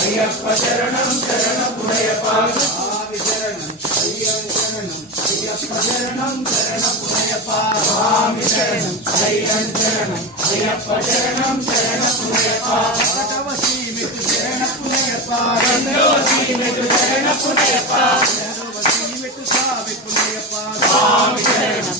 అయ్యప్ప శరణం శరణం పుణయపా స్వామి శరణం అయ్యప్ప శరణం శరణం పుణయపా స్వామి శరణం అయ్యప్ప శరణం శరణం పుణయపా ఒకటవ సీమెటు శరణ పుణయపా రెండవ సీమెటు శరణ పుణయపా మూడవ సీమెటు సామి పుణయపా స్వామి శరణం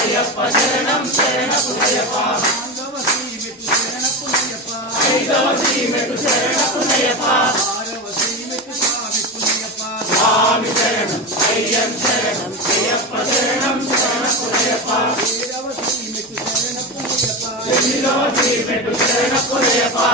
అయ్యప్ప శరణం శరణ పుణయపా నాలుగవ సీమెటు శరణ పుణయపా ఐదవ సీమెటు శరణ పుణయపా ఆరవ సీమెటు సామి పుణయపా స్వామి శరణం అయ్యప్ప శరణం శరణ పుణయపా ఏడవ సీమెటు శరణ పుణయపా ఎనిమిదవ సీమెటు శరణ పుణయపా